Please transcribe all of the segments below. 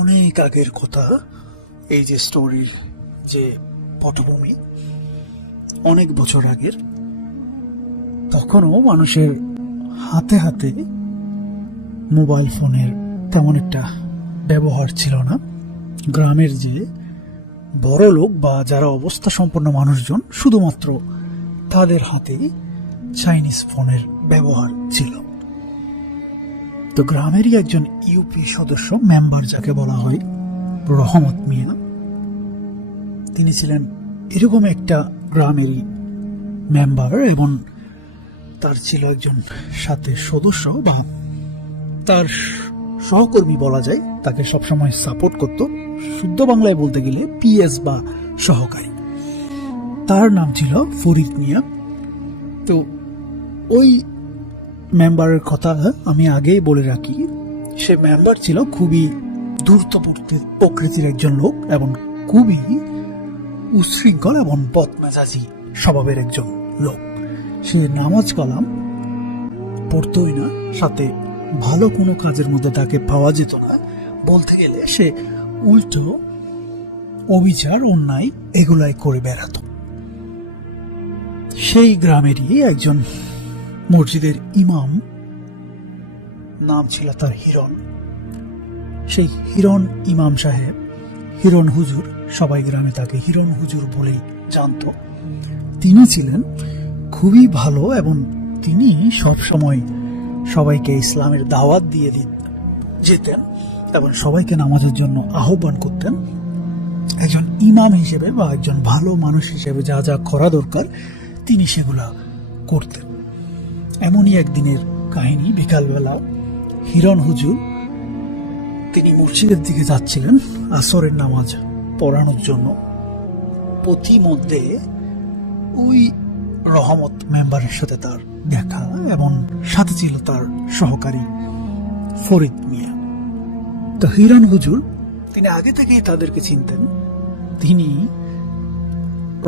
অনেক আগের কথা। এই যে স্টোরি, যে পটভূমি অনেক বছর আগের, তখনও মানুষের হাতে হাতে মোবাইল ফোনের তেমন একটা ব্যবহার ছিল না। গ্রামের যে বড় লোক বা যারা অবস্থা সম্পন্ন মানুষজন, শুধুমাত্র তাদের হাতে চাইনিজ ফোনের ব্যবহার ছিল। তো গ্রামেরই একজন ইউপি সদস্য, মেম্বার যাকে বলা হয়, রহমত মিয়া, তিনি ছিলেন এরকম একটা গ্রামেরই মেম্বার, এবং তার ছিল একজন সাথে সদস্য বা তার সহকর্মী বলা যায়, তাকে সবসময় সাপোর্ট করত। শুদ্ধ বাংলায় বলতে গেলে পিএস বা সহকারী। তার নাম ছিল ফরিদ মিয়া। তো ওই মেম্বারের কথা আমি আগেই বলে রাখি, সে মেম্বার ছিল খুবই ধূর্ত প্রকৃতির একজন লোক এবং খুবই উশৃঙ্খল এবং বদমেজাজি স্বভাবের একজন লোক। সে নামাজ কালাম পড়তই না, সাথে ভালো কোনো কাজের মধ্যে তাকে পাওয়া যেত না। বলতে গেলে সে উল্টো অবিচার, অন্যায় এগুলাই করে বেড়াত। সেই গ্রামেরই একজন মসজিদের ইমাম, নাম ছিল তার হিরণ। সেই হিরণ ইমাম সাহেব, হিরণ হুজুর, সবাই গ্রামে তাকে হিরণ হুজুর বলেই জানত। তিনি ছিলেন খুবই ভালো এবং তিনি সব সময় সবাইকে ইসলামের দাওয়াত দিয়ে যেতেন এবং সবাইকে নামাজের জন্য আহ্বান করতেন। একজন ইমাম হিসেবে বা একজন ভালো মানুষ হিসেবে যা যা করা দরকার তিনি সেগুলা করতেন। এমনই একদিনের কাহিনী, বিকালবেলা হিরণ হুজুর তিনি মসজিদের দিকে যাচ্ছিলেন আসরের নামাজ পড়ানোর জন্য। পথিমধ্যে ওই রহমত মেম্বারের সাথে তার দেখা, এবং সাথে ছিল তার সহকারী ফরিদ মিয়া। তো হিরণ হুজুর তিনি আগে থেকেই তাদেরকে চিনতেন। তিনি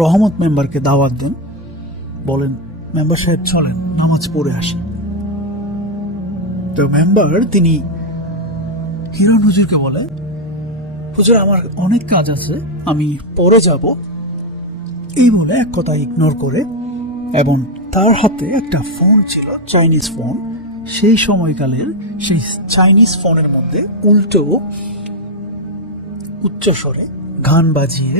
রহমত মেম্বারকে দাওয়াত দেন, বলেন, মেম্বার সাহেব চলেন নামাজ পড়ে আসি। তো মেম্বার তিনি হিরণ হুজুরকে বলেন, হুজুর আমার অনেক কাজ আছে, আমি পরে যাব। এই বলে এক কথা ইগনোর করে, এবং তার হাতে একটা ফোন ছিল, চাইনিজ ফোন। সেই সময়কালের সেই চাইনিজ ফোনের মধ্যে উল্টো উচ্চস্বরে গান বাজিয়ে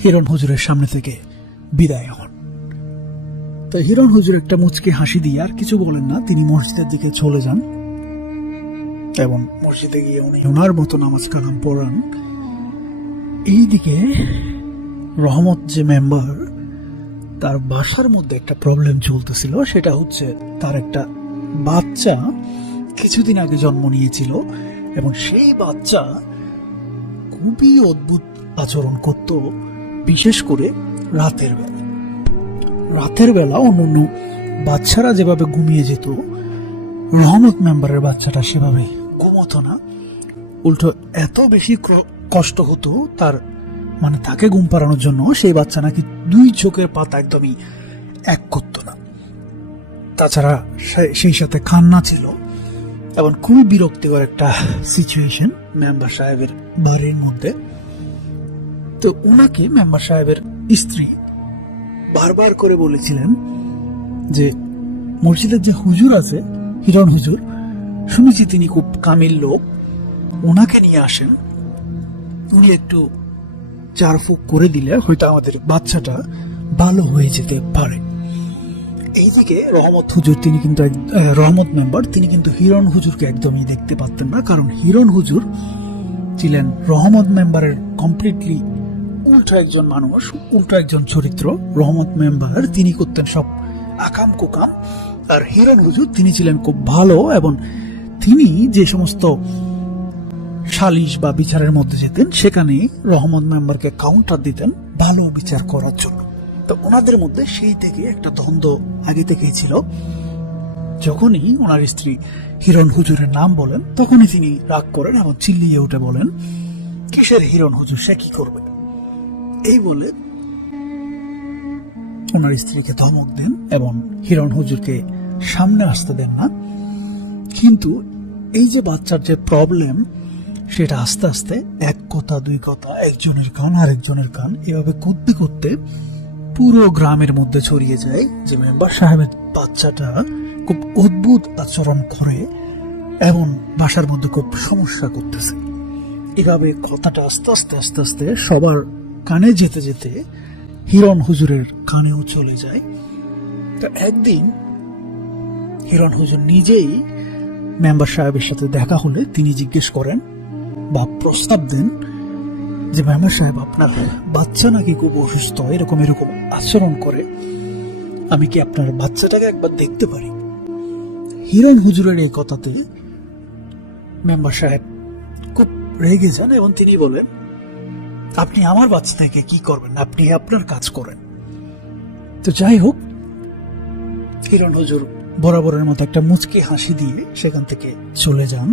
হিরণ হুজুরের সামনে থেকে বিদায় হন। তো হিরণ হুজুর একটা মুচকি হাসি দিয়ে আর কিছু বলেন না, তিনি মসজিদের দিকে চলে যান এবং মসজিদে গিয়ে উনি ওনার মতো নামাজ কালাম পড়ান। এইদিকে রহমত যে মেম্বার, তার বাসার মধ্যে একটা প্রবলেম চলতেছিল। সেটা হচ্ছে তার একটা বাচ্চা কিছুদিন আগে জন্ম নিয়েছিল এবং সেই বাচ্চা খুবই অদ্ভুত আচরণ করত, বিশেষ করে রাতের বেলা। রাতের বেলা অন্য বাচ্চারা যেভাবে ঘুমিয়ে যেত, রহমত মেম্বারের বাচ্চাটা সেভাবে ঘুমতো না। উল্টো এত বেশি কষ্ট হতো তার, মানে তাকে ঘুম পাড়ানোর জন্য সেই বাচ্চা নাকি দুই চোখের পাতা একদমই এক করতো না। তাছাড়া সেই সাথে কান্না ছিল এবং খুবই বিরক্তিকর একটা সিচুয়েশন মেম্বার সাহেবের বাড়ির মধ্যে। তো ওনাকে মেম্বার সাহেবের স্ত্রী বারবার করে বলেছিলেন যে মসজিদের যে হুজুর আছে, হিরণ হুজুর, শুনেছি তিনি খুব কামিল লোক, ওনাকে নিয়ে আসেন, উনি একটু চারফুক করে দিলে হয়তো আমাদের বাচ্চাটা ভালো হয়ে যেতে পারে। এইদিকে রহমত হুজুর, তিনি কিন্তু রহমত মেম্বার, তিনি কিন্তু হিরণ হুজুরকে একদমই দেখতে পারতেন না, কারণ হিরণ হুজুর ছিলেন রহমত মেম্বারের কমপ্লিটলি উল্টো একজন মানুষ, উল্টো একজন চরিত্র। রহমত মেম্বার তিনি করতেন সব আকাম কুকাম, আর হিরণ হুজুর তিনি ছিলেন খুব ভালো, এবং তিনি যে সমস্ত সালিশ বা বিচারের মধ্যে যেতেন সেখানে রহমত মেম্বারকে কাউন্টার দিতেন ভালো বিচার করার জন্য। তো ওনাদের মধ্যে সেই থেকে একটা দ্বন্দ্ব আগে থেকেই ছিল। যখনই ওনার স্ত্রী হিরণ হুজুরের নাম বলেন, তখনই তিনি রাগ করেন এবং চিল্লিয়ে উঠে বলেন, কিসের হিরণ হুজুর, সে কি করবে? এই বলে ওনার স্ত্রীকে ধমক দেন এবং হিরণ হুজুরকে সামনে আসতে দেন না। কিন্তু এই যে বাচ্চার যে প্রবলেম, সেটা আস্তে আস্তে এক কথা দুই কথা, একজনের কান আরেকজনের কান, এভাবে করতে করতে পুরো গ্রামের মধ্যে ছড়িয়ে যায় যে মেম্বার সাহেবের বাচ্চাটা খুব অদ্ভুত আচরণ করে এবং বাসার মধ্যে খুব সমস্যা করতেছে। এভাবে কথাটা আস্তে আস্তে আস্তে আস্তে সবার কানে যেতে যেতে হিরণ হুজুরের কানেও চলে যায়। তো একদিন হিরণ হুজুর নিজেই মেম্বার সাহেবের সাথে দেখা হলে তিনি জিজ্ঞেস করেন বা প্রস্তাব দেন যে মেম্বার সাহেব, আপনার বাচ্চা নাকি খুব অসুস্থ, এরকম এরকম আচরণ করে, আমি কি আপনার বাচ্চাটাকে একবার দেখতে পারি? হিরণ হুজুরের এই কথাতে মেম্বার সাহেব খুব রেগে যান এবং তিনি বলেন, আপনি আমার বাচ্চাটাকে কি করবেন, আপনি আপনার কাজ করেন। তো যাই হোক, হিরণ হুজুর বরাবরের মতো একটা মুচকি হাসি দিয়ে সেখান থেকে চলে যান,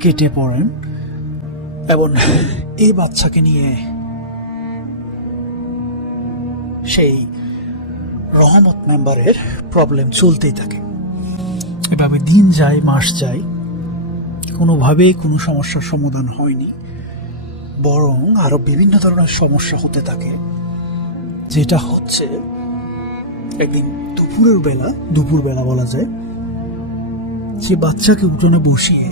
কেটে পড়েন এবং এই বাচ্চাকে নিয়ে সেই রহমত মেম্বারের প্রবলেম চলতেই থাকে। এভাবে দিন যায়, মাস যায়, কোনোভাবেই কোনো সমস্যার সমাধান হয়নি, বরং আরো বিভিন্ন ধরনের সমস্যা হতে থাকে। যেটা হচ্ছে, একদিন দুপুর বেলা বলা যায়, সে বাচ্চাকে উঠোনে বসিয়ে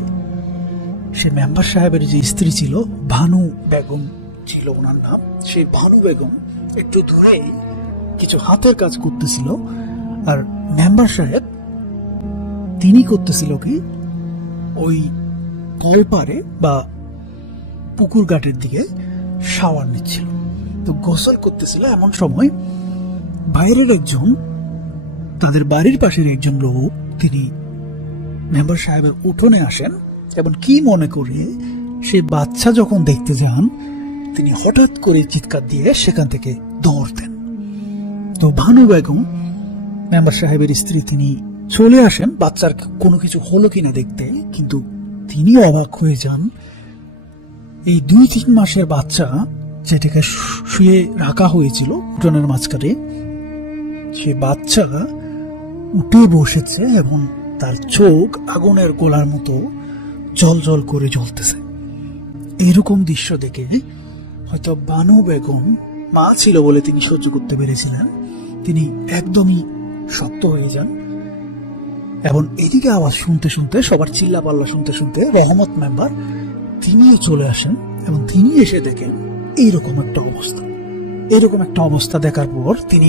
সে মেম্বার সাহেবের যে স্ত্রী ছিল, ভানু বেগম ছিল ওনার নাম, সেই ভানু বেগম একটু দূরেই কিছু হাতের কাজ করতেছিল, আর মেম্বার সাহেব তিনি করতেছিল কি, ওই কলপারে বা পুকুর ঘাটের দিকে শাওয়ার নিচ্ছিল। তো গোসল করতেছিল, এমন সময় বাইরের একজন, তাদের বাড়ির পাশের একজন লোক, তিনি মেম্বার সাহেবের উঠোনে আসেন এবং কি মনে করে সে বাচ্চা যখন দেখতে যান, তিনি হঠাৎ করে চিৎকার দিয়ে সেখান থেকে দৌড় দেন। তো ভানু বেগম মেম্বার সাহেবের স্ত্রী, তিনি চলে আসেন বাচ্চার কোনো কিছু হলো কিনা দেখতে, কিন্তু তিনি অবাক হয়ে যান। এই 2-3 মাসের বাচ্চা, যেটাকে শুয়ে রাখা হয়েছিল উঠোনের মাঝখানে, সে বাচ্চা উঠে বসেছে এবং তার চোখ আগুনের গোলার মতো জল জল করে জ্বলতেছে। এরকম দৃশ্য দেখে হয়তো বানু বেগম মা ছিল বলে তিনি সহ্য করতে পেরেছিলেন, তিনি একদমই শক্ত হয়ে যান এবং এদিকে আওয়াজ শুনতে শুনতে, সবার চিল্লা পাল্লা শুনতে শুনতে রহমত মেম্বার তিনিও চলে আসেন এবং তিনি এসে দেখেন এইরকম একটা অবস্থা দেখার পর তিনি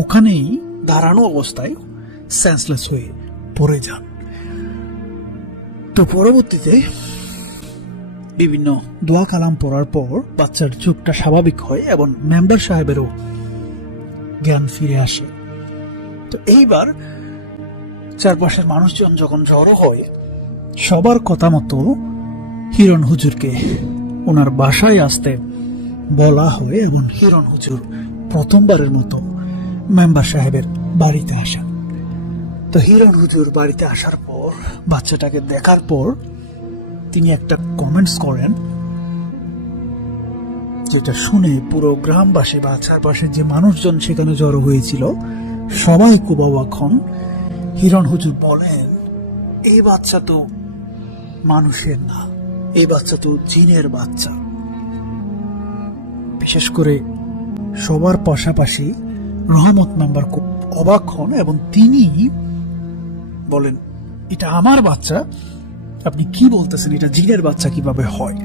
ওখানেই দাঁড়ানো অবস্থায় সেন্সলেস হয়ে পড়ে যান। তো পরবর্তীতে বিভিন্ন দোয়া কালাম পড়ার পর বাচ্চার চোখটা স্বাভাবিক হয় এবং মেম্বার সাহেবেরও জ্ঞান ফিরে আসে। তো এইবার চারপাশের মানুষজন যখন জড়ো হয়, সবার কথা মতো হিরণ হুজুরকে ওনার বাসায় আসতে বলা হয় এবং হিরণ হুজুর প্রথমবারের মতো মেম্বার সাহেবের বাড়িতে আসেন। তো হিরণ হুজুর বাড়িতে আসার পর, বাচ্চাটাকে দেখার পর, তিনি একটা কমেন্টস করেন, যেটা শুনে পুরো গ্রামবাসী বা চারপাশের যে মানুষজন সেখানে জড়ো হয়েছিল সবাই খুব অবাক হন। হিরণ হুজুর বলেন, এই বাচ্চা তো মানুষের না, এই বাচ্চা তো জিনের বাচ্চা। বিশেষ করে সবার পাশাপাশি রহমত মেম্বার খুব অবাক হন এবং তিনি বলেন, এটা আমার বাচ্চা, আপনি কি বলতেছেন, এটা জিনের বাচ্চা কিভাবে হয়?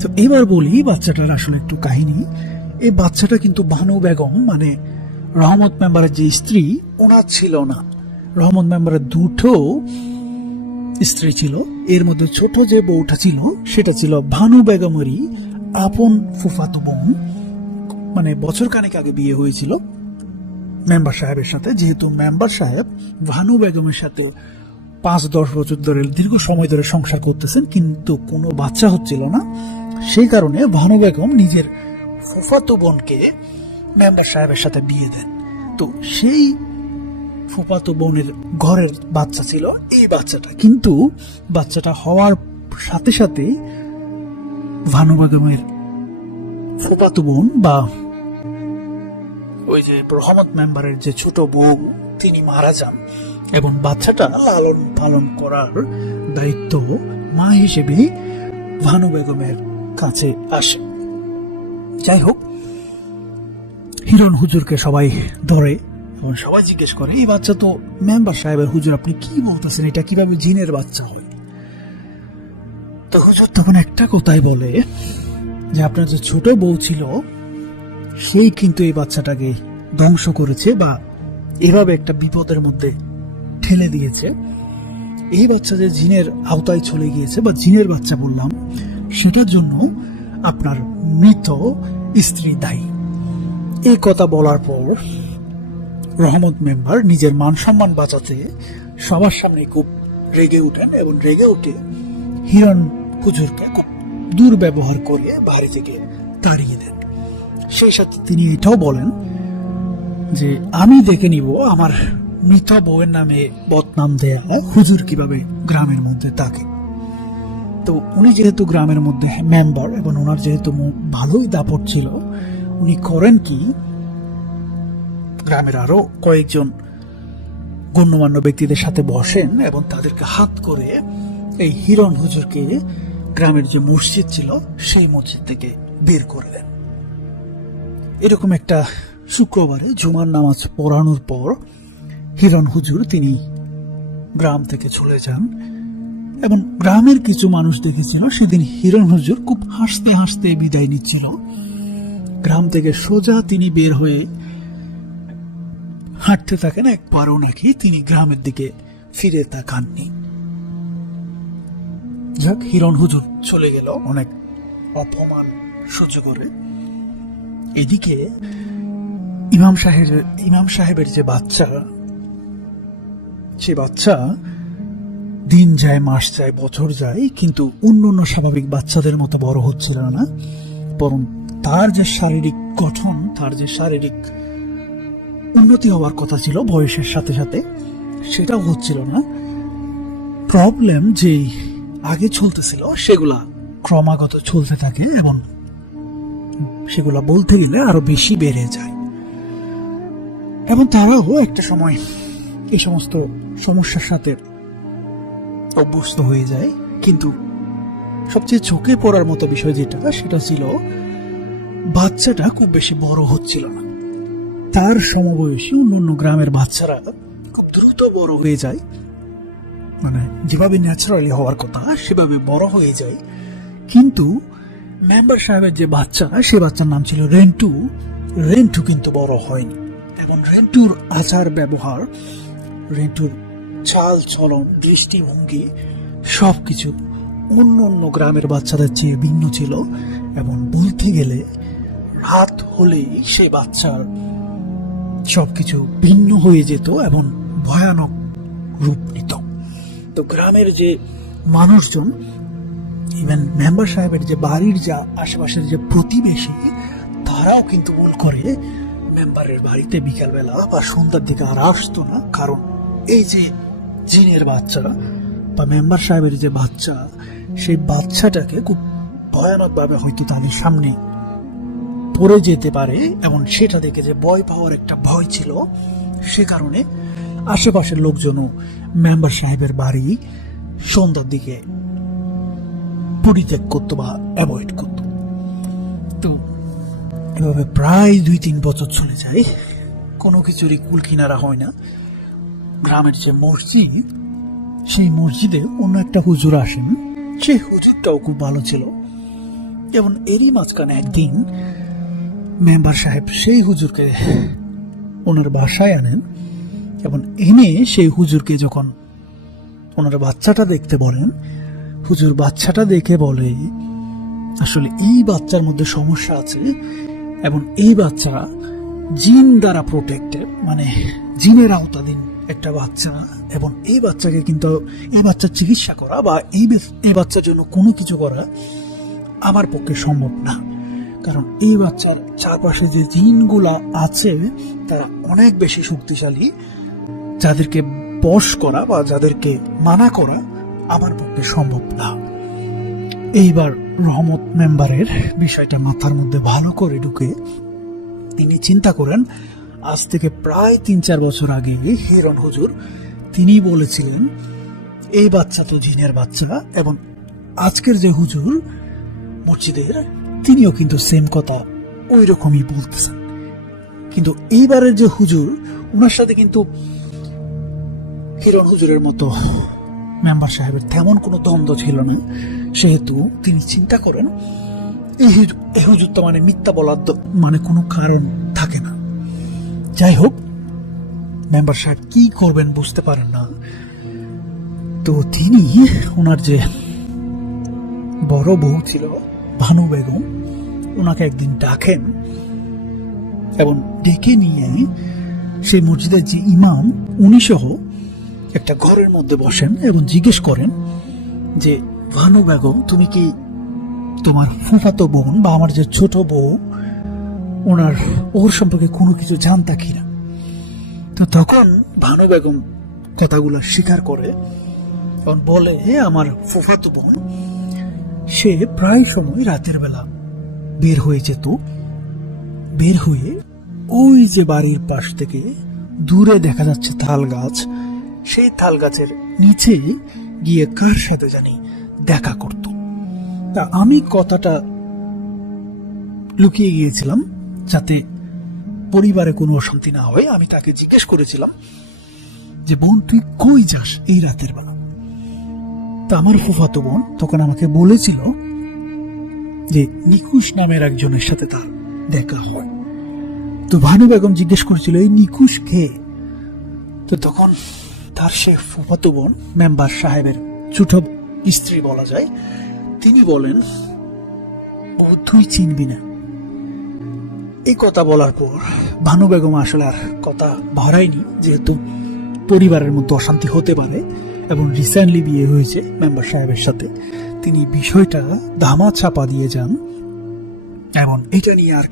তো এবার বলি বাচ্চাটার আসলে একটু কাহিনী। এই বাচ্চাটা কিন্তু ভানু বেগম, মানে রহমত মেম্বারের যে স্ত্রী, ওনার ছিল না। রহমত মেম্বারের দুটো স্ত্রী ছিল, এর মধ্যে ছোট যে বউটা ছিল সেটা ছিল ভানু বেগমেরই আপন ফুফাতো বোন, মানে বছর খানেক আগে বিয়ে হয়েছিল মেম্বার সাহেবের সাথে। যেহেতু মেম্বার সাহেব ভানু বেগমের সাথে 5-10 বছর ধরে, দীর্ঘ সময় ধরে সংসার করতেছেন, কিন্তু কোনো বাচ্চা হচ্ছিল না, সেই কারণে ভানু বেগম নিজের ফুফাতো বোনকে মেম্বার সাহেবের সাথে বিয়ে দেন। তো সেই ফুফাতো বোনের ঘরের বাচ্চা ছিল এই বাচ্চাটা, কিন্তু বাচ্চাটা হওয়ার সাথে সাথে ভানু বেগমের ফুফাতো বোন বা ওই যে রহমত মেম্বারের যে ছোট বউ, তিনি মারা যান এবং বাচ্চাটা লালন পালন করার দায়িত্ব মা হিসেবেই ভানু বেগমের কাছে আসে। যাই হোক, হিরণ হুজুরকে সবাই ধরে এবং সবাই জিজ্ঞেস করে, এই বাচ্চা তো মেম্বার সাহেবের, হুজুর আপনি কি বলতেছেন, এটা কিভাবে জিনের বাচ্চা হয়? তো হুজুর তখন একটা কথাই বলে যে আপনার যে ছোট বউ ছিল সেই কিন্তু এই বাচ্চাটাকে ধ্বংস করেছে বা এভাবে একটা বিপদের মধ্যে ঠেলে দিয়েছে। এই বাচ্চা যে জিনের আওতায় চলে গিয়েছে বা জিনের বাচ্চা বললাম, সেটার জন্য আপনার মৃত স্ত্রী দায়ী। এই কথা বলার পর রহমত মেম্বার নিজের মান সম্মান বাঁচাতে সবার সামনে খুব রেগে উঠেন এবং রেগে উঠে হিরণ হুজুরকে খুব দুর্ব্যবহার করে বাড়ি থেকে তাড়িয়ে দেন। সেই সাথে তিনি এটাও বলেন যে আমি দেখে নিব আমার মৃত বউয়ের নামে বদনাম দেয়া হুজুর কিভাবে গ্রামের মধ্যে থাকে। তো উনি যেহেতু গ্রামের মধ্যে মেম্বার এবং ওনার যেহেতু ভালোই দাপট ছিল, উনি করেন কি, গ্রামের আরো কয়েকজন গণ্যমান্য ব্যক্তিদের সাথে বসেন এবং তাদেরকে হাত করে এই হিরণ হুজুরকে গ্রামের যে মসজিদ ছিল সেই মসজিদ থেকে বের করে দেন। এরকম একটা শুক্রবারে জুমার নামাজ পড়ানোর পর হিরণ হুজুর তিনি গ্রাম থেকে চলে যান এবং গ্রামের কিছু মানুষ দেখেছিল সেদিন হিরণ হুজুর খুব হাসতে হাসতে বিদায় নিচ্ছিল। গ্রাম থেকে সোজা তিনি বের হয়ে হাঁটতে থাকেন, একবারও নাকি তিনি গ্রামের দিকে ফিরে তাকাননি। যাক, হিরণ হুজুর চলে গেল অনেক অপমান সহ্য করে। এদিকে ইমাম সাহেবের যে বাচ্চা, সে বাচ্চা দিন যায়, মাস যায়, বছর যায়, কিন্তু অন্য স্বাভাবিক বাচ্চাদের মতো বড় হচ্ছিল না, বরং তার যে শারীরিক গঠন, তার যে শারীরিক উন্নতি হওয়ার কথা ছিল বয়সের সাথে সাথে, সেটাও হচ্ছিল না। প্রবলেম যে আগে চলতেছিল সেগুলা ক্রমাগত চলতে থাকে এবং সেগুলা বলতে গেলে আরো বেশি বেড়ে যায় এবং তারাও একটা সময় এই সমস্ত সমস্যার সাথে অভ্যস্ত হয়ে যায়। কিন্তু সবচেয়ে চোখে পড়ার মতো বিষয় যেটা, সেটা ছিল বাচ্চাটা খুব বেশি বড় হচ্ছিল না। তার সমবয়সী অন্য গ্রামের বাচ্চারা খুব দ্রুত বড় হয়ে যায়, মানে যেভাবে ন্যাচারালি হওয়ার কথা সেভাবে বড় হয়ে যায়। কিন্তু মেম্বার সাহেবের যে বাচ্চা, সে বাচ্চার নাম ছিল রেন্টু। রেন্টু কিন্তু বড় হয়নি এবং রেন্টুর আচার ব্যবহার, রেন্টুর চাল চলন, দৃষ্টিভঙ্গি সবকিছু অন্য গ্রামের বাচ্চাদের চেয়ে ভিন্ন ছিল এবং বলতে গেলে রাত হলেই সেই বাচ্চার সবকিছু ভিন্ন হয়ে যেত এবং ভয়ানক রূপ নিত। তো গ্রামের যে মানুষজন, ইভেন মেম্বার সাহেবের যে বাড়ির যা আশেপাশের যে প্রতিবেশী, তারাও কিন্তু ভুল করে মেম্বারের বাড়িতে বিকালবেলা বা সন্ধ্যার দিকে আর আসতো না, কারণ এই যে জিনের বাচ্চা বা মেম্বার সাহেবের যে বাচ্চা, সেই বাচ্চাটাকে খুব ভয়ানক ভাবে হয়তো তাদের সামনে পড়ে যেতে পারে এবং সেটা দেখে যে ভয় পাওয়ার একটা ভয় ছিল, সে কারণে আশেপাশের লোকজনও মেম্বার সাহেবের বাড়ি সন্ধ্যার দিকে পরিত্যাগ করতো বা অ্যাভয়েড করত। তো এভাবে প্রায় 2-3 বছর চলে যায়, কোনো কিছুরই কুল কিনারা হয় না। গ্রামের যে মসজিদ, সেই মসজিদে অন্য একটা হুজুর আসেন, সেই হুজুরটাও খুব ভালো ছিল এবং এরই মাঝখানে একদিন মেম্বার সাহেব সেই হুজুরকে ওনার বাসায় আনেন এবং এনে সেই হুজুরকে যখন ওনার বাচ্চাটা দেখতে বলেন, হুজুর বাচ্চাটা দেখে বলে আসলে এই বাচ্চার মধ্যে সমস্যা আছে এবং এই বাচ্চা জিন দ্বারা প্রোটেক্টেড, মানে জিনের আওতাধীন একটা বাচ্চা, এবং এই বাচ্চাকে কিন্তু এই বাচ্চার চিকিৎসা করা বা এই বাচ্চার জন্য কোনো কিছু করা আমার পক্ষে সম্ভব না, কারণ এই বাচ্চার চারপাশে যে জিনগুলা আছে তারা অনেক বেশি শক্তিশালী, যাদেরকে বশ করা বা যাদেরকে মানা করা আমার পক্ষে সম্ভব না। এইবার রহমত মেম্বারের বিষয়টা মাথার মধ্যে ভালো করে ঢুকে তিনি চিন্তা করেন, আজ থেকে প্রায় 3-4 বছর আগে হিরণ হুজুর তিনি বলেছিলেন এই বাচ্চা তো জিনের বাচ্চা এবং আজকের যে হুজুর মসজিদের, তিনিও কিন্তু সেম কথা ওই রকমই বলতেছেন। কিন্তু এইবারের যে হুজুর, ওনার সাথে কিন্তু হিরণ হুজুরের মতো মেম্বার সাহেবের তেমন কোনো দ্বন্দ্ব ছিল না, সেহেতু তিনি চিন্তা করেন এই হুজুর তো মানে মিথ্যা বলার মানে কোনো কারণ থাকে না। যাই হোক, মেম্বার সাহেব কি করবেন বুঝতে পারেন না। তো তিনি ওনার যে বড় বউ ছিল ভানু বেগম, ওনাকে একদিন ডাকেন এবং ডেকে নিয়ে সেই মসজিদের যে ইমাম, উনি সহ একটা ঘরের মধ্যে বসেন এবং জিজ্ঞেস করেন যে ভানু বেগম, তুমি কি তোমার ফুফাতো বোন বা আমার যে ছোট বউ ওর সম্পর্কে কোনো কিছু জানতা কিনা? তো তখন ভানু বেগম কথাগুলো স্বীকার করে এবং বলে, আমার ফুফাতো বোন সে প্রায় সময় রাতের বেলা বের হয়ে যেত, বের হয়ে ওই যে বাড়ির পাশ থেকে দূরে দেখা যাচ্ছে তাল গাছ, সেই তাল গাছের নিচে গিয়ে কার সাথে জানি দেখা করত। তা আমি কথাটা লুকিয়ে গিয়েছিলাম যাতে পরিবারে কোনো অশান্তি না হয়। আমি তাকে জিজ্ঞেস করেছিলাম যে বোন, তুই কই যাস এই রাতের বেলা? তা আমার ফুফাতো বোন তখন আমাকে বলেছিল যে নিকুশ নামের একজনের সাথে তার দেখা হয়। তো ভানু বেগম জিজ্ঞেস করেছিল, এই নিকুশ কে? তো তখন তার সে ফুফাতো বোন, মেম্বার সাহেবের ছোট স্ত্রী বলা যায়, তিনি বলেন, ও তুই চিনবি না। এই কথা বলার পর ভানু বেগম আসলে আর কথা বাড়ায়নি, যেহেতু পরিবারের মধ্যে অশান্তি হতে পারে এবং রিসেন্টলি বিয়ে হয়েছে মেম্বার সাহেবের সাথে। তিনি বিষয়টা ধামা চাপা দিয়ে যান এবং এটা নিয়ে আর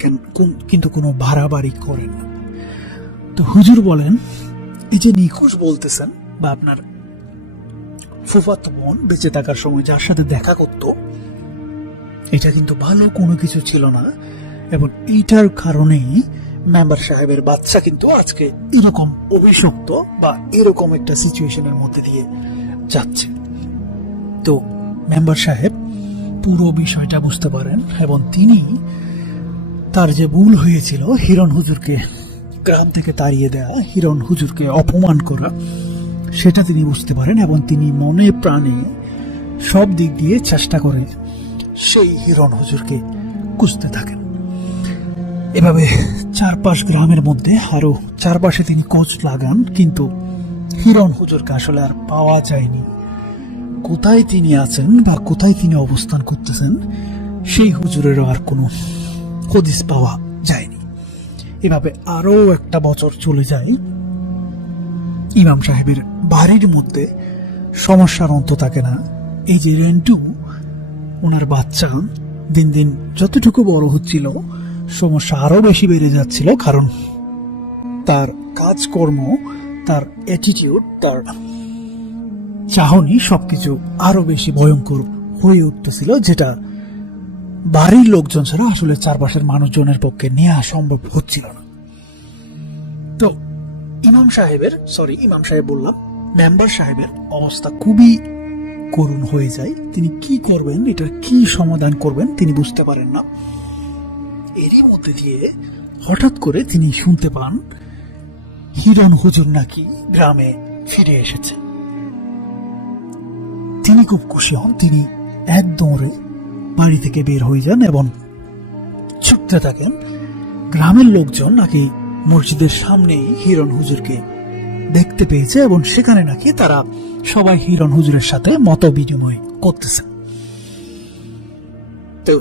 কিন্তু কোনো বাড়াবাড়ি করেন না। তো হুজুর বলেন, এই যে নিখোঁজ বলতেছেন বা আপনার ফুফাতো বোন বেঁচে থাকার সময় যার সাথে দেখা করত, এটা কিন্তু ভালো কোনো কিছু ছিল না এবং এইটার কারণেই মেম্বার সাহেবের বাচ্চা কিন্তু আজকে এরকম অভিশপ্ত বা এরকম একটা সিচুয়েশনের মধ্যে দিয়ে যাচ্ছে। তো মেম্বার সাহেব পুরো বিষয়টা বুঝতে পারেন এবং তিনি তার যে ভুল হয়েছিল, হিরণ হুজুরকে গ্রাম থেকে তাড়িয়ে দেয়া, হিরণ হুজুরকে অপমান করা, সেটা তিনি বুঝতে পারেন এবং তিনি মনে প্রাণে সব দিক দিয়ে চেষ্টা করে সেই হিরণ হুজুরকে খুঁজতে থাকেন। এভাবে 4-5 গ্রামের মধ্যে আরো চারপাশে তিনি খোঁজ লাগান, কিন্তু হিরণ হুজুরকে আসলে আর পাওয়া যায়নি। কোথায় তিনি আছেন বা কোথায় তিনি অবস্থান করতেছেন, সেই হুজুরেরও আর কোনো হদিস পাওয়া যায়নি। এভাবে আরো একটা বছর চলে যায়। ইমাম সাহেবের বাড়ির মধ্যে সমস্যার অন্ত থাকে না। এই যে রেন্টু, ওনার বাচ্চা দিন দিন যতটুকু বড় হচ্ছিল, সমস্যা আরো বেশি বেড়ে যাচ্ছিল, কারণ তার কাজকর্ম, তার অ্যাটিটিউড, তার চাহনি সবকিছু আরো বেশি ভয়ঙ্কর হয়ে উঠতেছিল, যেটা বাড়ির লোকজন ছাড়া আসলে চারপাশের মানুষজনের পক্ষে নেওয়া সম্ভব হচ্ছিল না। তো ইমাম সাহেব বললাম, মেম্বার সাহেবের অবস্থা খুবই করুণ হয়ে যায়। তিনি কি করবেন, এটার কি সমাধান করবেন তিনি বুঝতে পারেন না। এরই মধ্যে দিয়ে হঠাৎ করে তিনি শুনতে পান হিরণ হুজুর নাকি গ্রামে ফিরে এসেছে। তিনি খুব খুশি হন। তিনি এক দৌড়ে বাড়ি থেকে বের হয়ে যান এবং ছুটতে থাকেন। গ্রামের লোকজন নাকি মসজিদের সামনেই হিরণ হুজুরকে দেখতে পেয়েছে এবং সেখানে নাকি তারা সবাই হিরণ হুজুরের সাথে মত বিনিময় করতেছে। তো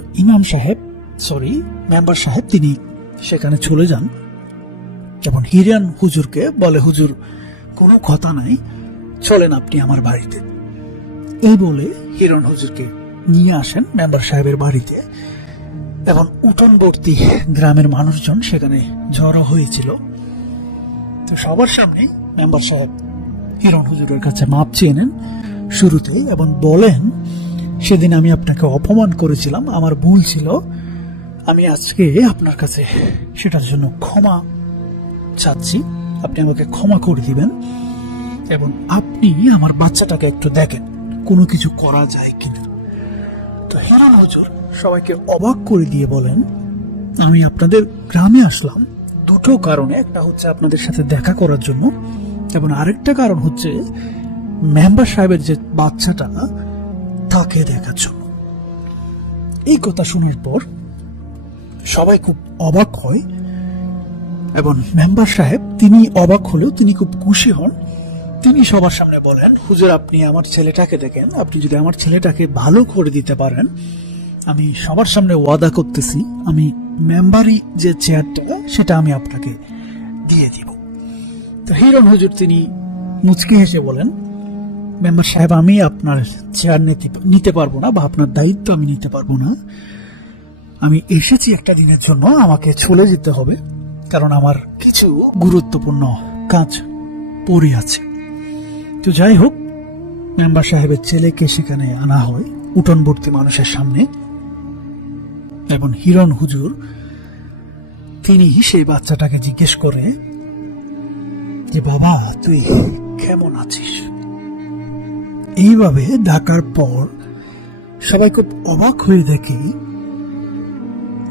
মেম্বার সাহেব তিনি সেখানে চলে যান এবং হিরণ হুজুরকে বলে, হুজুর কোনো কথা নাই, চলেন আপনি আমার বাড়িতে। এই বলে হিরণ হুজুরকে নিয়ে আসেন মেম্বার সাহেবের বাড়িতে এবং উঠোনবর্তী গ্রামের মানুষজন সেখানে জড়ো হয়েছিল। তো সবার সামনে মেম্বার সাহেব হিরণ হুজুরের কাছে মাপ চেয়ে নেন শুরুতেই এবং বলেন, সেদিন আমি আপনাকে অপমান করেছিলাম, আমার ভুল ছিল, আমি আজকে আপনার কাছে সেটার জন্য ক্ষমা চাচ্ছি, আপনি আমাকে ক্ষমা করে দিবেন এবং আপনি আমার বাচ্চাটাকে একটু দেখেন কোনো কিছু করা যায় কিনা। তো হিরণ হুজুর সবাইকে অবাক করে দিয়ে বলেন, আমি আপনাদের গ্রামে আসলাম দুটো কারণে। একটা হচ্ছে আপনাদের সাথে দেখা করার জন্য, এবং আরেকটা কারণ হচ্ছে মেম্বার সাহেবের যে বাচ্চাটা তাকে দেখার জন্য। এই কথা শোনার পর সবাই খুব অবাক হয়, এবং মেম্বার সাহেব তিনি অবাক হলেও তিনি খুব খুশি হন। তিনি সবার সামনে বলেন, হুজুর আপনি আমার ছেলেটাকে দেখেন, আপনি যদি আমার ছেলেটাকে ভালো করে দিতে পারেন, আমি সবার সামনে ওয়াদা করতেছি আমি মেম্বারি যে চেয়ারটা সেটা আমি আপনাকে দিয়ে দিব। তো হিরণ হুজুর তিনি মুচকি হেসে বলেন, মেম্বার সাহেব আমি আপনার চেয়ার নিতে পারবো না, বা আপনার দায়িত্ব আমি নিতে পারবো না। আমি এসেছি একটা দিনের জন্য, আমাকে চলে যেতে হবে, কারণ আমার কিছু গুরুত্বপূর্ণ কাজ পড়ে আছে। তো যাই হোক, মেম্বার সাহেবের ছেলেকে সেখানে আনা হয় উঠোনবর্তী মানুষের সামনে, এবং হিরণ হুজুর তিনি সেই বাচ্চাটাকে জিজ্ঞেস করে যে বাবা তুই কেমন আছিস। এইভাবে ডাকার পর সবাই খুব অবাক হয়ে দেখে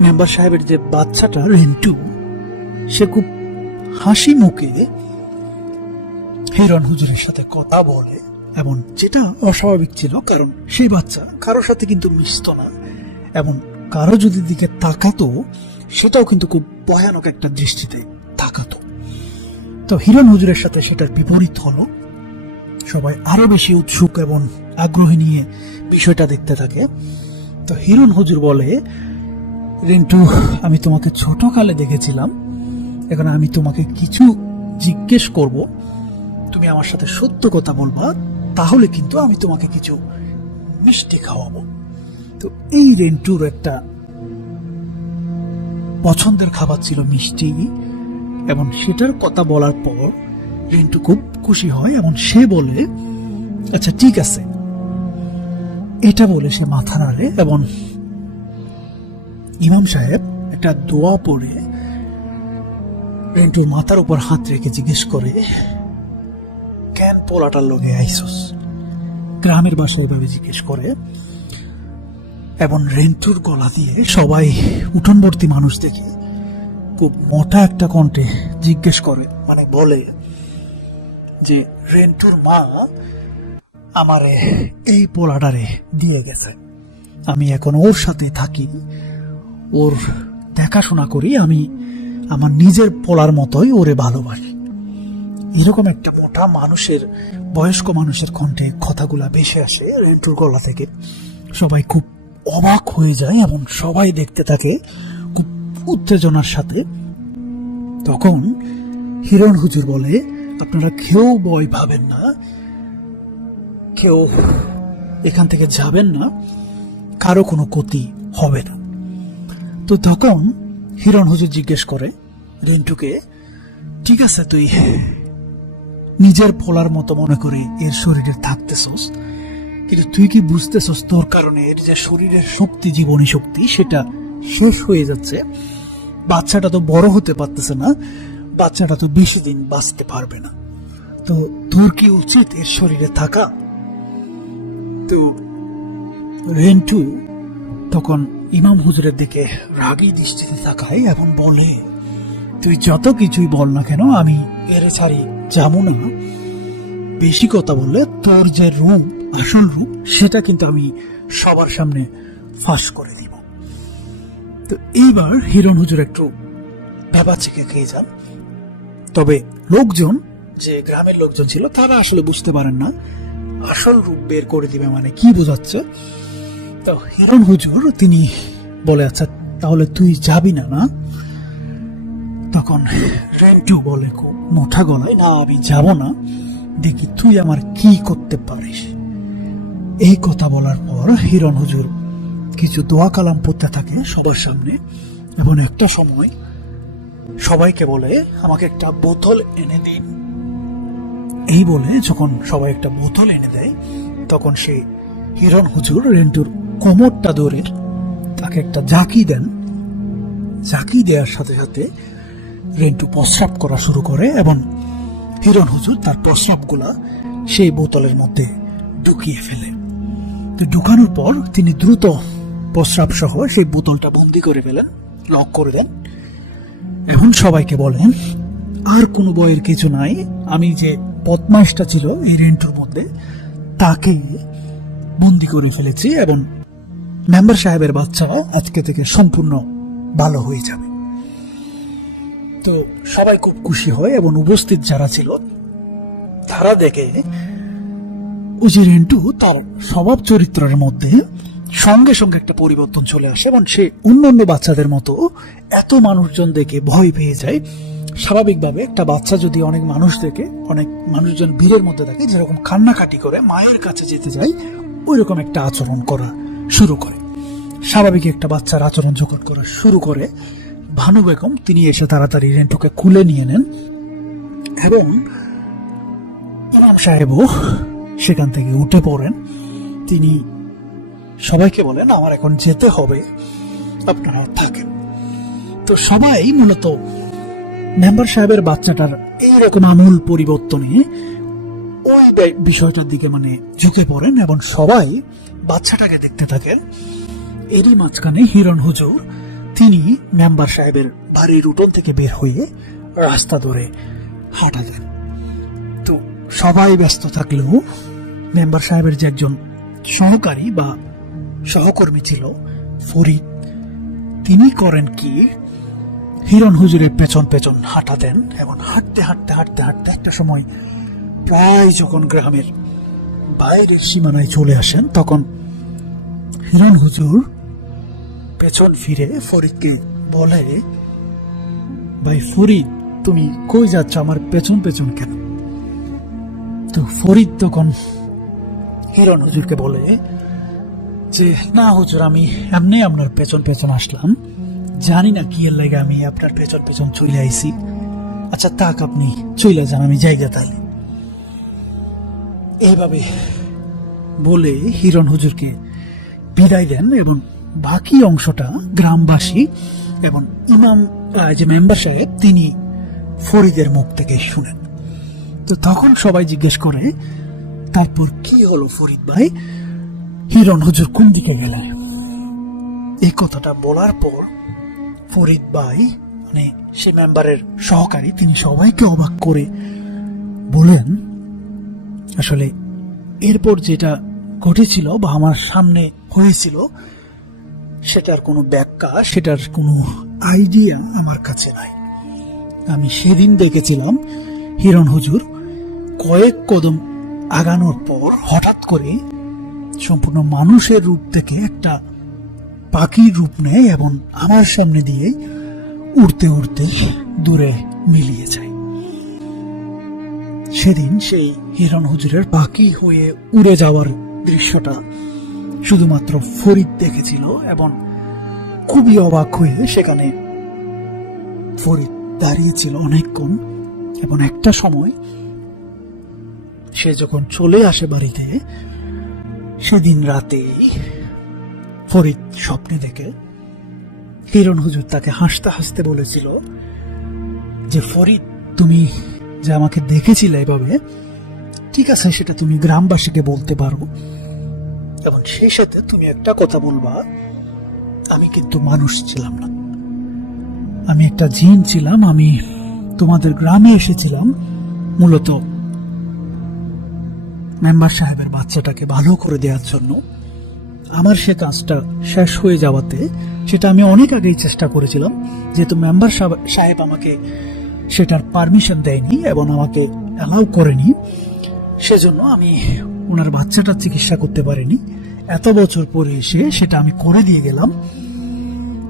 মেম্বার সাহেবের যে বাচ্চাটা রেন্টু, সে খুব হাসি মুখে হিরণ হুজুরের সাথে কথা বলে, এবং যেটা অস্বাভাবিক ছিল, কারণ সেই বাচ্চা কারোর সাথে কিন্তু মিশত না, এবং কারো যদি দিকে তাকাতো সেটাও কিন্তু খুব ভয়ানক একটা দৃষ্টিতে তাকাতো। তো হিরণ হুজুরের সাথে সেটার বিপরীত হলো। সবাই আরো বেশি উৎসুক এবং আগ্রহী নিয়ে বিষয়টা দেখতে থাকে। তো হিরণ হুজুর বলে, রিন্টু আমি তোমাকে ছোটকালে দেখেছিলাম, এখন আমি তোমাকে কিছু জিজ্ঞেস করব, তুমি আমার সাথে সত্য কথা বলবা, তাহলে কিন্তু আমি তোমাকে কিছু মিষ্টি খাওয়াবো। তো এই রেন্টুর একটা পছন্দের খাবার ছিল মিষ্টি, এবং সেটার কথা বলার পর রিন্টু খুব খুশি হয়, এবং সে বলে আচ্ছা ঠিক আছে, এটা বলে সে মাথা নাড়ে, এবং ইমাম সাহেব একটা দোয়া পড়ে রিন্টুর মাথার উপর হাত রেখে জিজ্ঞেস করে, কেন পোলাটার লগে আইসোস? গ্রামের বাসায় এভাবে জিজ্ঞেস করে, এবং রেন্টুর গলা দিয়ে সবাই উঠোনবর্তী মানুষ দেখে খুব মোটা একটা কণ্ঠে জিজ্ঞেস করে, মানে বলে যে রেন্টুর মা আমারে এই পোলাটারে দিয়ে গেছে, আমি এখন ওর সাথে থাকি, ওর দেখাশোনা করি, আমি আমার নিজের পোলার মতোই ওরে ভালোবাসি। এরকম একটা মোটা মানুষের, বয়স্ক মানুষের কণ্ঠে কথাগুলা ভেসে আসে রেন্টুর গলা থেকে। সবাই খুব অবাক হয়ে যায়, এবং সবাই দেখতে থাকে খুব উত্তেজনার সাথে। তখন হিরণ হুজুর বলে, আপনারা কেউ ভয় পাবেন না, কেউ এখান থেকে যাবেন না, কারো কোনো ক্ষতি হবে না। তো তখন হিরণ হুজুর জিজ্ঞেস করে রিন্টুকে, ঠিক আছে তুই নিজের পোলার মতো মনে করে এর শরীরে থাকতেছস, কিন্তু তুই কি বুঝতেছস তোর কারণে এর যে শরীরের শক্তি, জীবনী শক্তি, সেটা শেষ হয়ে যাচ্ছে। বাচ্চাটা তো বড় হতে পারতেছে না, বাচ্চাটা তো বেশি দিন বাঁচতে পারবে না, তো তোর কি উচিত এর শরীরে থাকা? তো রেন্টু তখন ইমাম হুজুরের দিকে রাগী দৃষ্টিতে তাকায় এবং বলে, তুই যত কিছুই বল না কেন, আমি এর ছাড়ি যাবো না। বেশি কথা বললে তোর যে রূপ, আসল রূপ, সেটা কিন্তু আমি সবার সামনে ফাঁস করে দিব। তো এইবার হিরণ হুজুর একটু ভেবাচিকে খেয়ে যান। তবে লোকজন, যে গ্রামের লোকজন ছিল, তারা আসলে বুঝতে পারেন না আসল রূপ বের করে দিবে মানে কি বোঝাচ্ছে। তো হিরণ হুজুর তিনি বলে, আচ্ছা তাহলে তুই যাবি না? না। তখন রেন্টু বলে খুব মোটা গলায়, না আমি যাব না, দেখি তুই আমার কি করতে পারিস। এই কথা বলার পর হিরণ হুজুর কিছু দোয়া কালাম পড়তে থাকে সবার সামনে, এবং একটা সময় সবাইকে বলে, আমাকে একটা বোতল এনে দিন। এই বলে যখন সবাই একটা বোতল এনে দেয়, তখন সে হিরণ হুজুর রেন্টুর কোমরটা ধরে তাকে একটা জাকি দেন। জাকি দেওয়ার সাথে সাথে রেন্টু প্রস্রাব করা শুরু করে, এবং হিরণ হুজুর তার প্রস্রাবগুলা সেই বোতলের মধ্যে ঢুকিয়ে ফেলে। তো ঢুকানোর পর তিনি দ্রুত প্রস্রাব সহ সেই বোতলটা বন্দি করে ফেলেন, লক করে দেন। এখন সবাইকে বলেন আর কোনো ভয়ের কিছু নাই, আমি যে বদমাইশটা ছিল এই রেন্টুর মধ্যে তাকে বন্দি করে ফেলেছি এবং মেম্বার সাহেবের বাচ্চা আজকে থেকে সম্পূর্ণ ভালো হয়ে যাবে। তো সবাই খুব খুশি হয় এবং উপস্থিত যারা ছিল তারা দেখে ওই যে রেন্টু তার স্বভাব চরিত্রের মধ্যে সঙ্গে সঙ্গে একটা পরিবর্তন চলে আসে এবং সে অন্যান্য বাচ্চাদের মতো এত মানুষজন দেখে ভয় পেয়ে যায়। স্বাভাবিকভাবে একটা বাচ্চা যদি অনেক মানুষ দেখে, অনেক মানুষজন ভিড়ের মধ্যে থাকে, যেরকম কান্নাকাটি করে মায়ের কাছে যেতে যায়, ওই রকম একটা আচরণ করা শুরু করে। স্বাভাবিক একটা বাচ্চার আচরণ যখন করা শুরু করে, ভানু বেগম তিনি এসে তাড়াতাড়ি রেন্টুকে কুলে নিয়ে নেন এবং ইমাম সাহেবও সেখান থেকে উঠে পড়েন। তিনি সবাইকে বলেন আমার এখন যেতে হবে, আপনারা থাকেন। তো সবাই মূলত মেম্বার সাহেবের বাচ্চাটার এইরকম আমূল পরিবর্তনে ওই বিষয়টার দিকে মানে ঝুঁকে পড়েন এবং সবাই বাচ্চাটাকে দেখতে থাকেন। এরই মাঝখানে হিরণ হুজুর তিনি মেম্বার সাহেবের বাড়ির উঠোন থেকে বের হয়ে রাস্তা ধরে হাঁটা দেন। তো সবাই ব্যস্ত থাকলেও মেম্বার সাহেবের যে একজন সহকারী বা সহকর্মী ছিল ফরিদ, তিনি করেন কি হিরণ হুজুরের পেছন পেছন হাঁটা দেন এবং হাঁটতে হাঁটতে হাঁটতে হাঁটতে একটা সময় প্রায় যখন গ্রামের বাইরের সীমানায় চলে আসেন, তখন হিরণ হুজুর পেছন ফিরে ফরিদকে বলে, ভাই ফরিদ, তুমি কই যাচ্ছ, আমার পেছন পেছন কেন? তো ফরিদ তখন হিরণ হুজুরকে বলে যে না হুজুর, আমি এমনি আপনার পেছন পেছন আসলাম, জানি না কি এর লাগে আমি আপনার পেছন পেছন চলে আইছি। আচ্ছা তাক, আপনি চলে যান, আমি জায়গা তাহলে। এইভাবে বলে হিরণ হুজুরকে বিদায় দেন এবং বাকি অংশটা গ্রামবাসী এবং ইমাম যে মেম্বার সাহেব তিনি ফরিদের মুখ থেকে শুনেন। তো তখন সবাই জিজ্ঞেস করে, তারপর কি হলো ফরিদ ভাই, হিরণ হুজুর কোন দিকে গেলেন? এই কথাটা বলার পর ফরিদ ভাই মানে সে মেম্বারের সহকারী, তিনি সবাইকে অবাক করে বলেন, আসলে এরপর যেটা ঘটেছিল বা আমার সামনে হয়েছিল সেটার কোনো ব্যাখ্যা, সেটার কোনো আইডিয়া আমার কাছে নাই। আমি সেদিন দেখেছিলাম হিরণ হুজুর কয়েক কদম আগানোর পর হঠাৎ করে সম্পূর্ণ মানুষের রূপ থেকে একটা পাখির রূপ নেয় এবং আমার সামনে দিয়ে উড়তে উড়তে দূরে মিলিয়ে যায়। সেদিন সেই হিরণ হুজুরের পাখি হয়ে উড়ে যাওয়ার দৃশ্যটা শুধুমাত্র ফরিদ দেখেছিল এবং খুবই অবাক হয়ে সেখানে ফরিদ দাঁড়িয়েছিল অনেকক্ষণ। এবং একটা সময় সে যখন চলে আসে বাড়িতে, সেদিন রাতেই ফরিদ স্বপ্নে দেখে হিরণ হুজুর তাকে হাসতে হাসতে বলেছিল যে ফরিদ, তুমি যে আমাকে দেখেছিলে এভাবে, ঠিক আছে, সেটা তুমি গ্রামবাসীকে বলতে পারো এবং সেই সাথে তুমি একটা কথা বলবা, আমি কিন্তু মানুষ ছিলাম না, আমি একটা জিন ছিলাম। আমি তোমাদের গ্রামে এসেছিলাম মূলত মেম্বার সাহেবের বাচ্চাটাকে ভালো করে দেওয়ার জন্য। আমার সে কাজটা শেষ হয়ে যাওয়াতে, সেটা আমি অনেক আগেই চেষ্টা করেছিলাম, যেহেতু মেম্বার সাহেব আমাকে সেটার পারমিশন দেয়নি এবং আমাকে অ্যালাউ করেনি, সেজন্য আমি ওনার বাচ্চাটা চিকিৎসা করতে পারিনি। এত বছর পরে এসে সেটা আমি করে দিয়ে গেলাম।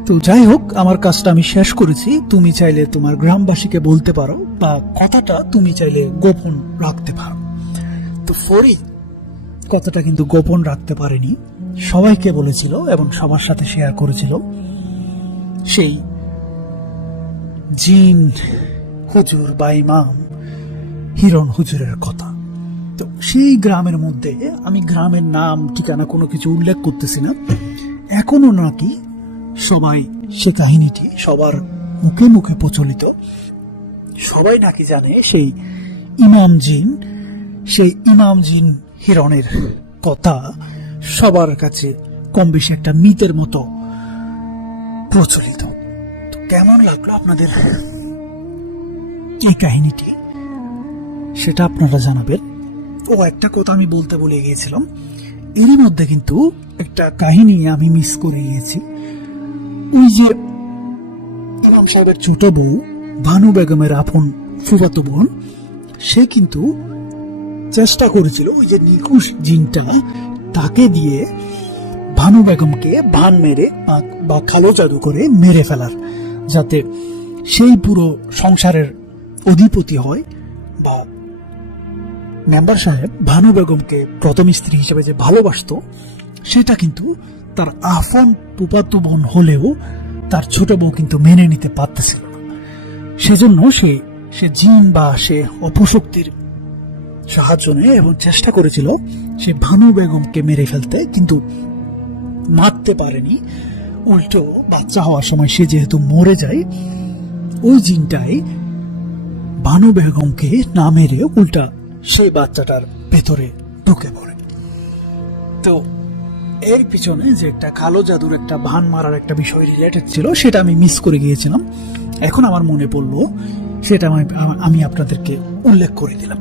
তো যাই হোক, আমার কাজটা আমি শেষ করেছি, তুমি চাইলে তোমার গ্রামবাসীকে বলতে পারো বা কথাটা তুমি চাইলে গোপন রাখতে পারো। তো ফরিদ কথাটা কিন্তু গোপন রাখতে পারেনি, সবাইকে বলেছিল এবং সবার সাথে শেয়ার করেছিল সেই জিন হুজুর বা ইমাম হিরণ হুজুরের কথা। তো সেই গ্রামের মধ্যে, আমি গ্রামের নাম ঠিকানা কোনো কিছু উল্লেখ করতেছি না, এখনো নাকি সবাই সে কাহিনীটি সবার মুখে মুখে প্রচলিত। সবাই নাকি জানে সেই ইমাম জিন হিরণের কথা সবার কাছে কম বেশি একটা মিথের মতো প্রচলিত। তো কেমন লাগলো আপনাদের এই কাহিনীটি, সেটা আপনারা জানাবেন। ও একটা কথা আমি বলতে ভুলে গিয়েছিলাম, এরই মধ্যে কিন্তু একটা কাহিনী আমি মিস করে গিয়েছি। ওই যে ইমাম সাহেবের ছোট বউ ভানু বেগমের আপন ফুফাতো বোন, সে কিন্তু চেষ্টা করেছিল ওই যে নিখোঁজ জিনটা তাকে দিয়ে ভানু বেগমকে ভান মেরে বা কালো জাদু করে মেরে ফেলার, যাতে সেই পুরো সংসারের অধিপতি হয়। বা মেম্বার সাহেব ভানু বেগমকে প্রথম স্ত্রী হিসেবে যে ভালোবাসতো, সেটা কিন্তু তার আপন ফুফাতো বোন হলেও তার ছোট বউ কিন্তু মেনে নিতে পারতেছিল না। সেজন্য সে জিন বা সে অপশক্তির সাহায্য নেয় এবং চেষ্টা করেছিল সে ভানু বেগমকে মেরে ফেলতে, কিন্তু মারতে পারেনি। উল্টো বাচ্চা হওয়ার সময় সে যেহেতু মরে যায়, ওই জিনটাই ভানু বেগমকে না মেরে উল্টা সেই বাচ্চাটার ভেতরে ঢুকে পড়ে। তো এর পিছনে যে একটা কালো জাদুর একটা ভান মারার একটা বিষয় রিলেটেড ছিল, সেটা আমি মিস করে গিয়েছিলাম। এখন আমার মনে পড়লো, সেটা আমি আপনাদেরকে উল্লেখ করে দিলাম।